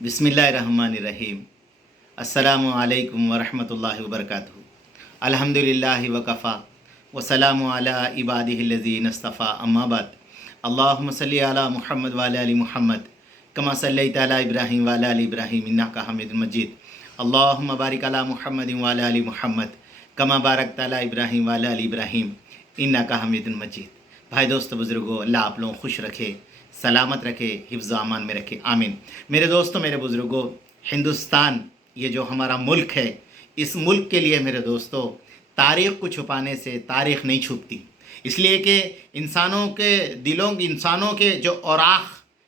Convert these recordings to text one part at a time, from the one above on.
बिस्मिल्लाहिर्रहमानिर्रहीम। अस्सलामु अलैकुम वरहमतुल्लाहि वबरकातुहू। अल्हम्दुलिल्लाहि वकफ़ा वसलामु अला इबादिहिल्लज़ीना इस्तफ़ा अम्मा बाद। अल्लाहुम्मा सल्लि अला मुहम्मद व अला आलि मुहम्मद कमा सल्लैता अला इब्राहीम व अला आलि इब्राहीम इन्नका हमीदुम मजीद। अल्लाहुम्मा बारिक अला मुहम्मद व अला आलि मुहम्मद कमा बारकता अला इब्राहीम व अला आलि इब्राहीम इन्नका हमीदुम मजीद। भाई दोस्तों बुज़ुर्गों, अल्लाह आप लोगों को खुश रखे, सलामत रखे, हिफ्ज़ अमान में रखे, आमीन। मेरे दोस्तों, मेरे बुज़ुर्गों, हिंदुस्तान ये जो हमारा मुल्क है, इस मुल्क के लिए मेरे दोस्तों तारीख़ को छुपाने से तारीख़ नहीं छुपती। इसलिए कि इंसानों के जो औराख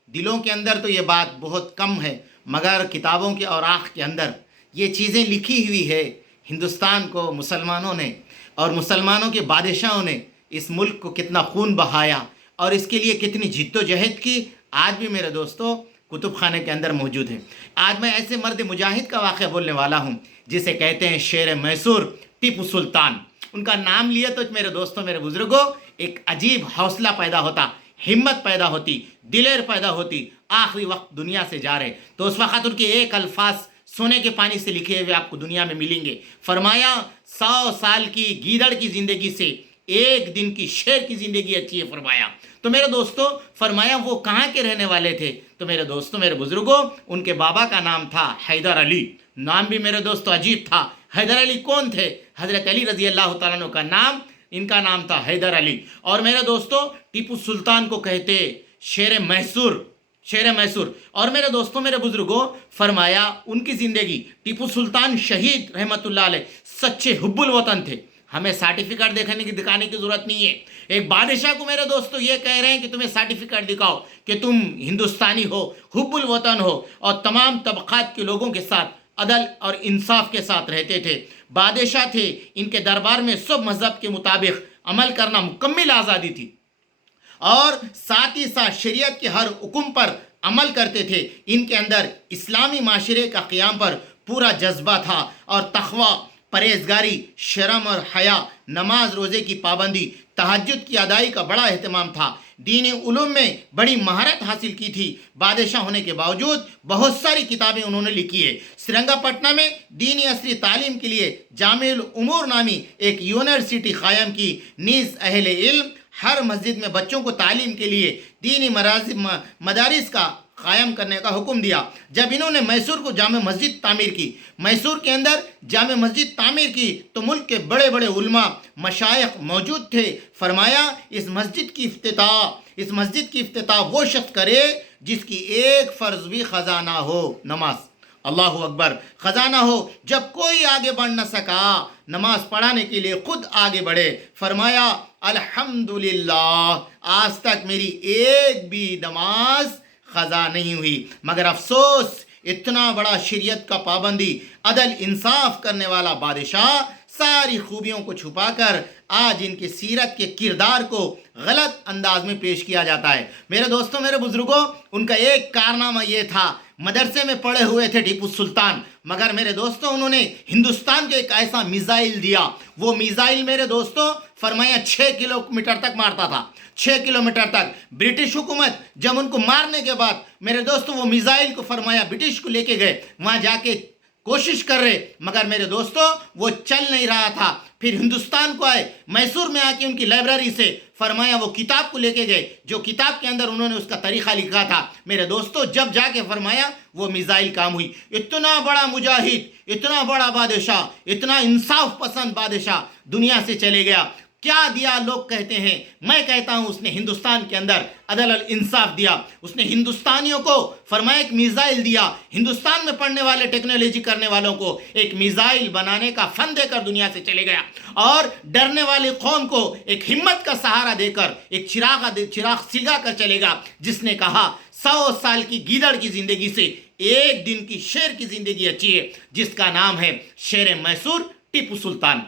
दिलों के अंदर तो ये बात बहुत कम है, मगर किताबों के औराख के अंदर ये चीज़ें लिखी हुई है। हिंदुस्तान को मुसलमानों ने और मुसलमानों के बादशाहों ने इस मुल्क को कितना खून बहाया और इसके लिए कितनी जिद्दोजहद की, आज भी मेरे दोस्तों कुतुब खाने के अंदर मौजूद है। आज मैं ऐसे मर्द मुजाहिद का वाक़या बोलने वाला हूँ जिसे कहते हैं शेर मैसूर, टीपू सुल्तान। उनका नाम लिए तो मेरे दोस्तों, मेरे बुज़ुर्गों, एक अजीब हौसला पैदा होता, हिम्मत पैदा होती, दिलेर पैदा होती। आखिरी वक्त दुनिया से जा रहे तो उस वक़्त उनके एक अल्फाज सोने के पानी से लिखे हुए आपको दुनिया में मिलेंगे। फरमाया 100 साल की गीदड़ की ज़िंदगी से एक दिन की शेर की ज़िंदगी अच्छी है। फरमाया तो मेरे दोस्तों, फरमाया वो कहाँ के रहने वाले थे? तो मेरे दोस्तों, मेरे बुज़ुर्गों, उनके बाबा का नाम था हैदर अली। नाम भी मेरे दोस्तों अजीब था। हैदर अली कौन थे? हज़रत अली रज़ी अल्लाह तआला अन्हु का नाम, इनका नाम था हैदर अली। और मेरे दोस्तों, टीपू सुल्तान को कहते शेर मैसूर, शेर मैसूर। और मेरे दोस्तों, मेरे बुज़ुर्गों, फरमाया उनकी ज़िंदगी, टीपू सुल्तान शहीद रहमतुल्लाह अलैह सच्चे हुब्बुल वतन थे। हमें सर्टिफिकेट दिखाने की ज़रूरत नहीं है। एक बादशाह को मेरे दोस्तों ये कह रहे हैं कि तुम्हें सर्टिफिकेट दिखाओ कि तुम हिंदुस्तानी हो, हुब्बुल वतन हो, और तमाम तबक़ात के लोगों के साथ अदल और इंसाफ के साथ रहते थे। बादशाह थे, इनके दरबार में सब मज़हब के मुताबिक अमल करना मुकम्मल आज़ादी थी और साथ ही साथ शरीयत के हर हुक्म पर अमल करते थे। इनके अंदर इस्लामी माशरे का क़याम पर पूरा जज्बा था और तक़वा, परहेज़गारी, शर्म और हया, नमाज रोज़े की पाबंदी, तहज्जुद की अदाई का बड़ा अहतमाम था। दीनी उलूम में बड़ी महारत हासिल की थी। बादशाह होने के बावजूद बहुत सारी किताबें उन्होंने लिखी है। श्रीरंगपटना में दीनी असली तालीम के लिए जामिउल उमूर नामी एक यूनिवर्सिटी क़ायम की। नीज़ अहले इल्म हर मस्जिद में बच्चों को तालीम के लिए दीनी मदारिस का क़ायम करने का हुक्म दिया। जब इन्होंने मैसूर को जामे मस्जिद तामीर की, मैसूर के अंदर जामे मस्जिद तामीर की, तो मुल्क के बड़े बड़े उलमा मशाइख मौजूद थे। फरमाया इस मस्जिद की इफ्तिताह वो शख्स करे जिसकी एक फ़र्ज़ भी ख़ज़ाना हो, नमाज। अल्लाहु अकबर। ख़ज़ाना हो, जब कोई आगे बढ़ न सका नमाज पढ़ाने के लिए खुद आगे बढ़े। फरमाया अल्हम्दुलिल्लाह, आज तक मेरी एक भी नमाज ख़ज़ा नहीं हुई, मगर अफसोस इतना बड़ा शरीयत का पाबंदी, अदल इंसाफ करने वाला बादशाह सारी खूबियों को छुपाकर आज इनके सीरत के किरदार को गलत अंदाज में पेश किया जाता है। मेरे दोस्तों, मेरे बुज़ुर्गों, उनका एक कारनामा ये था, मदरसे में पढ़े हुए थे टीपू सुल्तान, मगर मेरे दोस्तों उन्होंने हिंदुस्तान को एक ऐसा मिसाइल दिया। वो मिसाइल मेरे दोस्तों फरमाया 6 किलोमीटर तक मारता था। 6 किलोमीटर तक। ब्रिटिश हुकूमत जब उनको मारने के बाद मेरे दोस्तों वो मिसाइल को फरमाया ब्रिटिश को लेके गए, वहाँ जाके कोशिश कर रहे, मगर मेरे दोस्तों वो चल नहीं रहा था। फिर हिंदुस्तान को आए, मैसूर में आके उनकी लाइब्रेरी से फरमाया वो किताब को लेके गए, जो किताब के अंदर उन्होंने उसका तरीक़ा लिखा था। मेरे दोस्तों जब जाके फरमाया वो मिसाइल काम हुई। इतना बड़ा मुजाहिद, इतना बड़ा बादशाह, इतना इंसाफ पसंद बादशाह दुनिया से चले गया। क्या दिया? लोग कहते हैं, मैं कहता हूँ उसने हिंदुस्तान के अंदर अदल और इंसाफ दिया। उसने हिंदुस्तानियों को फरमाया एक मिसाइल दिया, हिंदुस्तान में पढ़ने वाले टेक्नोलॉजी करने वालों को एक मिसाइल बनाने का फन देकर दुनिया से चले गया और डरने वाली कौम को एक हिम्मत का सहारा देकर एक चिराग सिगा कर चलेगा, जिसने कहा 100 साल की गीदड़ की ज़िंदगी से एक दिन की शेर की ज़िंदगी अच्छी है, जिसका नाम है शेर मैसूर, टीपू सुल्तान।